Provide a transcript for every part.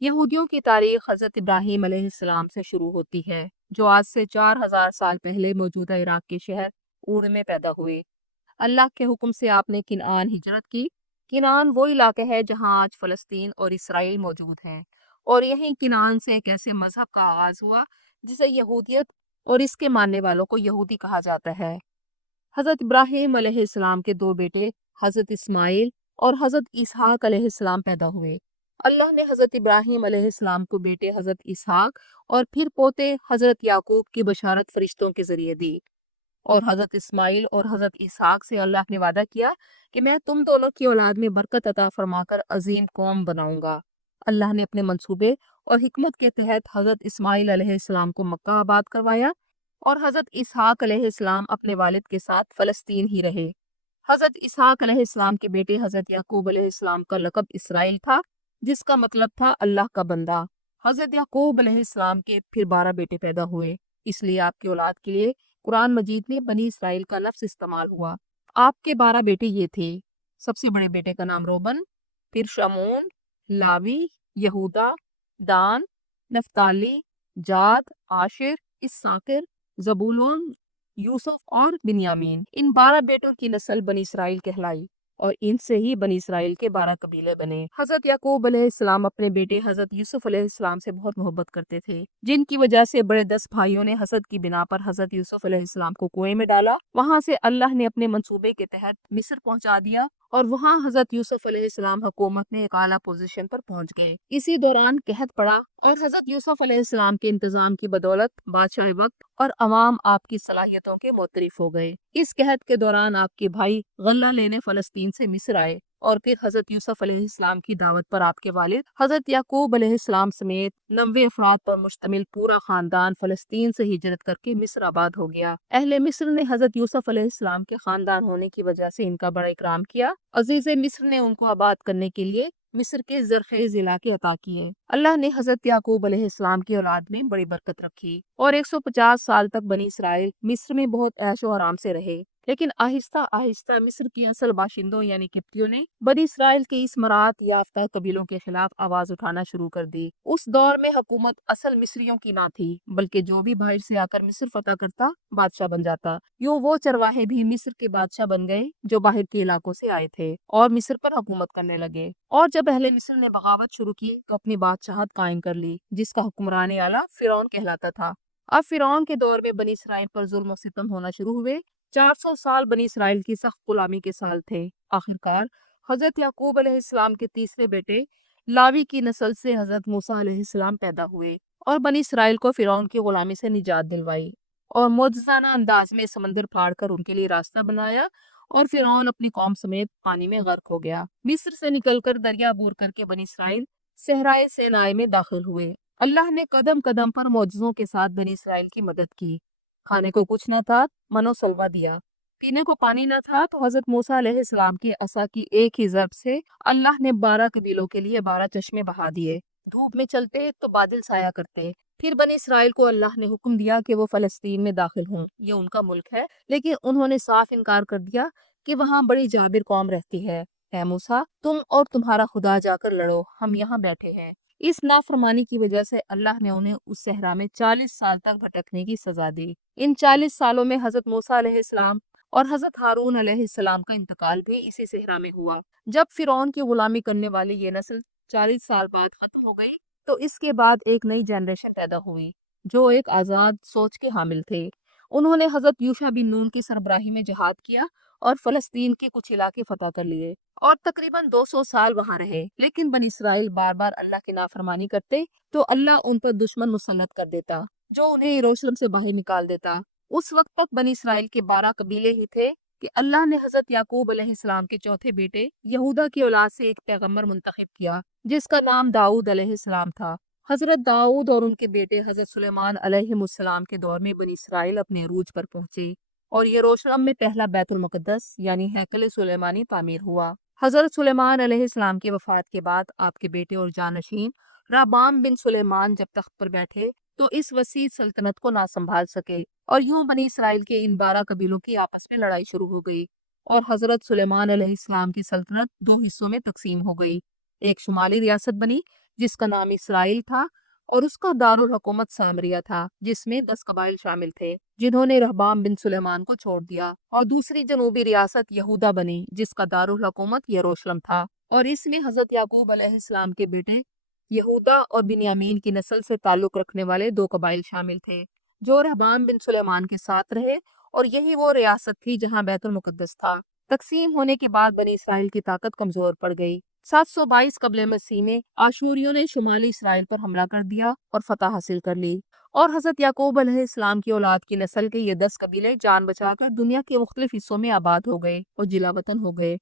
یہودیوں کی تاریخ حضرت ابراہیم علیہ السلام سے شروع ہوتی ہے، جو آج سے 4000 سال پہلے موجودہ عراق کے شہر اور میں پیدا ہوئے۔ اللہ کے حکم سے آپ نے کنعان ہجرت کی۔ کنعان وہ علاقہ ہے جہاں آج فلسطین اور اسرائیل موجود ہیں، اور یہیں کنعان سے ایک ایسے مذہب کا آغاز ہوا جسے یہودیت اور اس کے ماننے والوں کو یہودی کہا جاتا ہے۔ حضرت ابراہیم علیہ السلام کے دو بیٹے حضرت اسماعیل اور حضرت اسحاق علیہ السلام پیدا ہوئے۔ اللہ نے حضرت ابراہیم علیہ السلام کو بیٹے حضرت اسحاق اور پھر پوتے حضرت یعقوب کی بشارت فرشتوں کے ذریعے دی، اور حضرت اسماعیل اور حضرت اسحاق سے اللہ نے وعدہ کیا کہ میں تم دونوں کی اولاد میں برکت عطا فرما کر عظیم قوم بناؤں گا۔ اللہ نے اپنے منصوبے اور حکمت کے تحت حضرت اسماعیل علیہ السلام کو مکہ آباد کروایا، اور حضرت اسحاق علیہ السلام اپنے والد کے ساتھ فلسطین ہی رہے۔ حضرت اسحاق علیہ السلام کے بیٹے حضرت یعقوب علیہ السلام کا لقب اسرائیل تھا، جس کا مطلب تھا اللہ کا بندہ۔ حضرت یعقوب علیہ السلام کے پھر 12 بیٹے پیدا ہوئے، اس لیے آپ کی اولاد کے لیے قرآن مجید میں بنی اسرائیل کا لفظ استعمال ہوا۔ آپ کے 12 بیٹے یہ تھے: سب سے بڑے بیٹے کا نام روبن، پھر شمعون، لاوی، یہودا، دان، نفتالی، جاد، عاشر، اساکر، زبولون، یوسف اور بنیامین۔ ان 12 بیٹوں کی نسل بنی اسرائیل کہلائی، اور ان سے ہی بنی اسرائیل کے 12 قبیلے بنے۔ حضرت یعقوب علیہ السلام اپنے بیٹے حضرت یوسف علیہ السلام سے بہت محبت کرتے تھے، جن کی وجہ سے بڑے 10 بھائیوں نے حسد کی بنا پر حضرت یوسف علیہ السلام کو کنویں میں ڈالا۔ وہاں سے اللہ نے اپنے منصوبے کے تحت مصر پہنچا دیا، اور وہاں حضرت یوسف علیہ السلام حکومت میں ایک اعلیٰ پوزیشن پر پہنچ گئے۔ اسی دوران قحط پڑا، اور حضرت یوسف علیہ السلام کے انتظام کی بدولت بادشاہ وقت اور عوام آپ کی صلاحیتوں کے معترف ہو گئے۔ اس قحط کے دوران آپ کے بھائی غلہ لینے فلسطین سے مصر آئے، اور پھر حضرت یوسف علیہ السلام کی دعوت پر آپ کے والد حضرت یعقوب علیہ السلام سمیت 90 افراد پر مشتمل پورا خاندان فلسطین سے ہجرت کر کے مصر آباد ہو گیا۔ اہل مصر نے حضرت یوسف علیہ السلام کے خاندان ہونے کی وجہ سے ان کا بڑا اکرام کیا۔ عزیز مصر نے ان کو آباد کرنے کے لیے مصر کے زرخیز علاقے عطا کیے۔ اللہ نے حضرت یعقوب علیہ السلام کی اولاد میں بڑی برکت رکھی، اور 150 سال تک بنی اسرائیل مصر میں بہت عیش و آرام سے رہے۔ لیکن آہستہ آہستہ مصر کی اصل باشندوں یعنی قبطیوں نے بنی اسرائیل کے اس مراد یافتہ قبیلوں کے خلاف آواز اٹھانا شروع کر دی۔ اس دور میں حکومت اصل مصریوں کی نہ تھی، بلکہ جو بھی باہر سے آ کر مصر فتح کرتا بادشاہ بن جاتا۔ یوں وہ چرواہے بھی مصر کے بادشاہ بن گئے جو باہر کے علاقوں سے آئے تھے، اور مصر پر حکومت کرنے لگے۔ اور جب اہل مصر نے بغاوت شروع کی تو اپنی بادشاہت قائم کر لی، جس کا حکمران اعلیٰ فرعون کہلاتا تھا۔ اب فرعون کے دور میں بنی اسرائیل پر ظلم و ستم ہونا شروع ہوئے۔ 400 سال بنی اسرائیل کی سخت غلامی کے سال تھے۔ آخرکار حضرت یعقوب علیہ السلام کے تیسرے بیٹے لاوی کی نسل سے حضرت موسیٰ علیہ السلام پیدا ہوئے، اور بنی اسرائیل کو فرعون کی غلامی سے نجات دلوائی، اور معجزانہ انداز میں سمندر پھاڑ کر ان کے لیے راستہ بنایا، اور فرعون اپنی قوم سمیت پانی میں غرق ہو گیا۔ مصر سے نکل کر دریا عبور کر کے بنی اسرائیل صحرائے سینائی میں داخل ہوئے۔ اللہ نے قدم قدم پر معجزوں کے ساتھ بنی اسرائیل کی مدد کی۔ کھانے کو کچھ نہ تھا، من و سلوہ دیا۔ پینے کو پانی نہ تھا تو حضرت موسیٰ علیہ السلام کی عصا کی ایک ہی ضرب سے اللہ نے 12 قبیلوں کے لیے 12 چشمے بہا دیے۔ دھوپ میں چلتے تو بادل سایہ کرتے۔ پھر بنی اسرائیل کو اللہ نے حکم دیا کہ وہ فلسطین میں داخل ہوں، یہ ان کا ملک ہے، لیکن انہوں نے صاف انکار کر دیا کہ وہاں بڑی جابر قوم رہتی ہے۔ اے موسیٰ، تم اور تمہارا خدا جا کر لڑو، ہم یہاں بیٹھے ہیں۔ اس نافرمانی کی وجہ سے اللہ نے انہیں اس صحرا میں 40 سال تک بھٹکنے کی سزا دی۔ ان 40 سالوں میں حضرت موسیٰ علیہ السلام اور حضرت ہارون علیہ السلام کا انتقال بھی اسی صحرا میں ہوا۔ جب فرعون کی غلامی کرنے والی یہ نسل 40 سال بعد ختم ہو گئی تو اس کے بعد ایک نئی جنریشن پیدا ہوئی جو ایک آزاد سوچ کے حامل تھے۔ انہوں نے حضرت یوشع بن نون کی سربراہی میں جہاد کیا اور فلسطین کے کچھ علاقے فتح کر لیے، اور تقریباً 200 سال وہاں رہے۔ لیکن بنی اسرائیل بار بار اللہ کی نافرمانی کرتے تو اللہ ان پر دشمن مسلط کر دیتا جو انہیں یروشلم سے باہر نکال دیتا۔ اس وقت تک بنی اسرائیل کے 12 قبیلے ہی تھے کہ اللہ نے حضرت یعقوب علیہ السلام کے چوتھے بیٹے یہودا کی اولاد سے ایک پیغمبر منتخب کیا جس کا نام داؤد علیہ السلام تھا۔ حضرت داؤد اور ان کے بیٹے حضرت سلیمان علیہ السلام کے دور میں بنی اسرائیل اپنے عروج پر پہنچے، اور یروشلم میں پہلا بیت المقدس یعنی ہیکل سلیمانی تعمیر ہوا۔ حضرت سلیمان علیہ السلام کی وفات کے بعد آپ کے بیٹے اور جانشین رابعام بن سلیمان جب تخت پر بیٹھے تو اس وسیع سلطنت کو نہ سنبھال سکے، اور یوں بنی اسرائیل کے ان 12 قبیلوں کی آپس میں لڑائی شروع ہو گئی، اور حضرت سلیمان علیہ السلام کی سلطنت 2 حصوں میں تقسیم ہو گئی۔ ایک شمالی ریاست بنی جس کا نام اسرائیل تھا، اور اس کا دارالحکومت سامریہ تھا، جس میں 10 قبائل شامل تھے جنہوں نے رہبام بن سلیمان کو چھوڑ دیا، اور دوسری جنوبی ریاست یہودا بنی جس کا دارالحکومت یروشلم تھا، اور اس میں حضرت یعقوب علیہ السلام کے بیٹے یہودا اور بنیامین کی نسل سے تعلق رکھنے والے 2 قبائل شامل تھے جو رہبام بن سلیمان کے ساتھ رہے، اور یہی وہ ریاست تھی جہاں بیت المقدس تھا۔ تقسیم ہونے کے بعد بنی اسرائیل کی طاقت کمزور پڑ گئی۔ 722 قبل مسیح میں آشوریوں نے شمالی اسرائیل پر حملہ کر دیا اور فتح حاصل کر لی، اور حضرت یعقوب علیہ السلام کی اولاد کی نسل کے یہ 10 قبیلے جان بچا کر دنیا کے مختلف حصوں میں آباد ہو گئے اور جلا وطن ہو گئے۔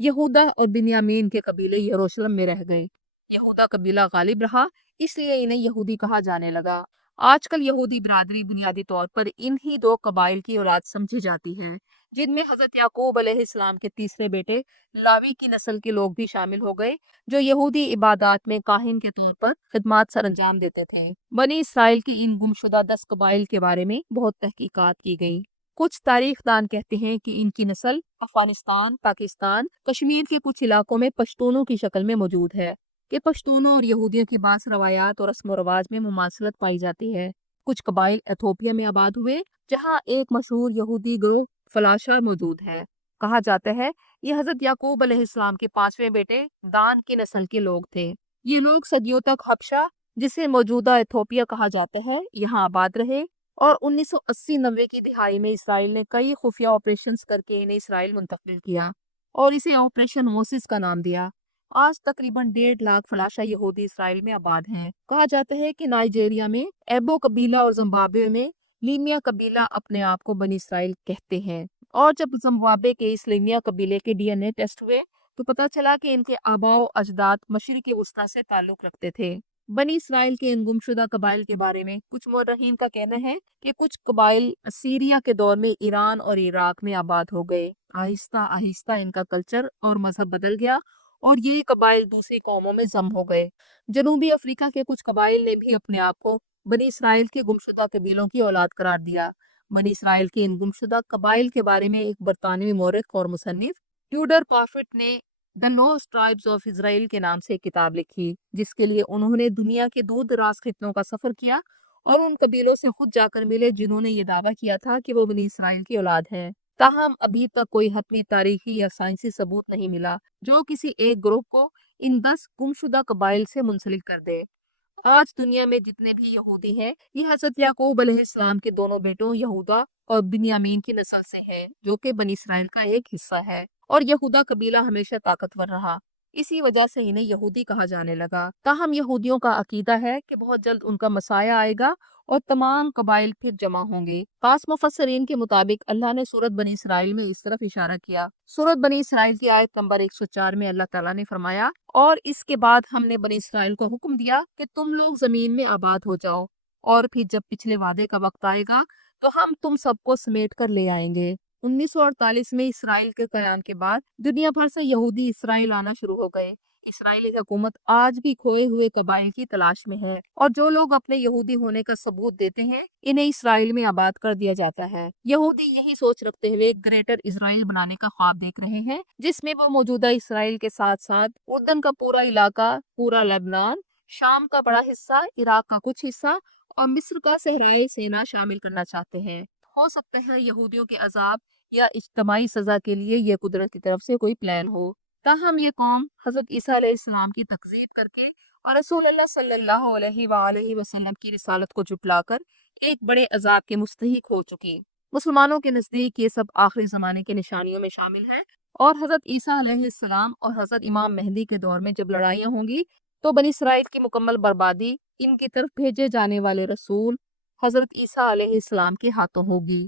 یہودا اور بنیامین کے قبیلے یروشلم میں رہ گئے۔ یہودا قبیلہ غالب رہا، اس لیے انہیں یہودی کہا جانے لگا۔ آج کل یہودی برادری بنیادی طور پر انہی 2 قبائل کی اولاد سمجھی جاتی ہے، جن میں حضرت یعقوب علیہ السلام کے تیسرے بیٹے لاوی کی نسل کے لوگ بھی شامل ہو گئے جو یہودی عبادات میں کاہن کے طور پر خدمات سر انجام دیتے تھے۔ بنی اسرائیل کی ان گمشدہ 10 قبائل کے بارے میں بہت تحقیقات کی گئی۔ کچھ تاریخ دان کہتے ہیں کہ ان کی نسل افغانستان، پاکستان، کشمیر کے کچھ علاقوں میں پشتونوں کی شکل میں موجود ہے، کہ پشتونوں اور یہودیوں کے بعض روایات اور رسم و رواج میں مماثلت پائی جاتی ہے۔ کچھ قبائل ایتھوپیا میں آباد ہوئے جہاں ایک مشہور یہودی گروہ فلاشہ موجود ہے۔ کہا جاتا ہے یہ حضرت یعقوب علیہ السلام کے 5ویں بیٹے دان کی نسل کے لوگ تھے۔ یہ لوگ صدیوں تک حبشہ، جسے موجودہ ایتھوپیا کہا جاتا ہے، یہاں آباد رہے، اور 1980-90 کی دہائی میں اسرائیل نے کئی خفیہ آپریشنز کر کے انہیں اسرائیل منتقل کیا اور اسے آپریشن موسس کا نام دیا۔ آج تقریباً 1.5 لاکھ فلاشہ یہودی اسرائیل میں آباد ہیں۔ کہا جاتا ہے کہ نائجیریا میں ایبو قبیلہ اور زمبابوے میں لیمیا قبیلہ اپنے آپ کو بنی اسرائیل کہتے ہیں، اور جب زمبابوے کے اس لیمیا قبیلے کے ڈی این اے ٹیسٹ ہوئے تو پتہ چلا کہ ان کے آباء و اجداد مشرق وسطیٰ سے تعلق رکھتے تھے۔ بنی اسرائیل کے ان گمشدہ قبائل کے بارے میں کچھ مورخین کا کہنا ہے کہ کچھ قبائل اسیریا کے دور میں ایران اور عراق میں آباد ہو گئے۔ آہستہ آہستہ ان کا کلچر اور مذہب بدل گیا اور یہ قبائل دوسری قوموں میں ضم ہو گئے۔ جنوبی افریقہ کے کچھ قبائل نے بھی اپنے آپ کو بنی اسرائیل کے گمشدہ قبیلوں کی اولاد قرار دیا۔ بنی اسرائیل کے ان گمشدہ قبائل کے بارے میں ایک برطانوی مورخ اور مصنف ٹیوڈر پافٹ نے دی لوسٹ ٹرائبز آف اسرائیل کے نام سے ایک کتاب لکھی، جس کے لیے انہوں نے دنیا کے دور دراز خطوں کا سفر کیا اور ان قبیلوں سے خود جا کر ملے جنہوں نے یہ دعویٰ کیا تھا کہ وہ بنی اسرائیل کی اولاد ہیں۔ تاہم ابھی تک کوئی حتمی تاریخی یا سائنسی ثبوت نہیں ملا جو کسی ایک گروپ کو ان 10 گمشدہ قبائل سے منسلک کر دے۔ آج دنیا میں جتنے بھی یہودی ہیں یہ حضرت یعقوب علیہ السلام کے دونوں بیٹوں یہودا اور بنیامین کی نسل سے ہیں، جو کہ بنی اسرائیل کا ایک حصہ ہے، اور یہودا قبیلہ ہمیشہ طاقتور رہا، اسی وجہ سے انہیں یہودی کہا جانے لگا۔ تاہم یہودیوں کا عقیدہ ہے کہ بہت جلد ان کا مسیح آئے گا اور تمام قبائل پھر جمع ہوں گے۔ بعض مفسرین کے مطابق اللہ نے سورۃ بنی اسرائیل میں اس طرف اشارہ کیا۔ سورۃ بنی اسرائیل کی آیت نمبر 104 میں اللہ تعالیٰ نے فرمایا، اور اس کے بعد ہم نے بنی اسرائیل کو حکم دیا کہ تم لوگ زمین میں آباد ہو جاؤ، اور پھر جب پچھلے وعدے کا وقت آئے گا تو ہم تم سب کو سمیٹ کر لے آئیں گے۔ 1948 میں اسرائیل کے قیام کے بعد دنیا بھر سے یہودی اسرائیل آنا شروع ہو گئے۔ اسرائیلی حکومت آج بھی کھوئے ہوئے قبائل کی تلاش میں ہے، اور جو لوگ اپنے یہودی ہونے کا ثبوت دیتے ہیں انہیں اسرائیل میں آباد کر دیا جاتا ہے۔ یہودی یہی سوچ رکھتے ہوئے گریٹر اسرائیل بنانے کا خواب دیکھ رہے ہیں، جس میں وہ موجودہ اسرائیل کے ساتھ ساتھ اردن کا پورا علاقہ، پورا لبنان، شام کا بڑا حصہ، عراق کا کچھ حصہ اور مصر کا صحرائے سینا شامل کرنا چاہتے ہیں۔ ہو سکتا ہے یہودیوں کے عذاب یا اجتماعی سزا کے لیے یہ قدرت کی طرف سے کوئی پلان ہو۔ تاہم یہ قوم حضرت عیسیٰ علیہ السلام کی تکذیب کر کے اور رسول اللہ صلی اللہ علیہ وآلہ وسلم کی رسالت کو جھٹلا کر ایک بڑے عذاب کے مستحق ہو چکی۔ مسلمانوں کے نزدیک یہ سب آخری زمانے کے نشانیوں میں شامل ہے، اور حضرت عیسیٰ علیہ السلام اور حضرت امام مہدی کے دور میں جب لڑائیاں ہوں گی تو بنی اسرائیل کی مکمل بربادی ان کی طرف بھیجے جانے والے رسول حضرت عیسیٰ علیہ السلام کے ہاتھوں ہوگی۔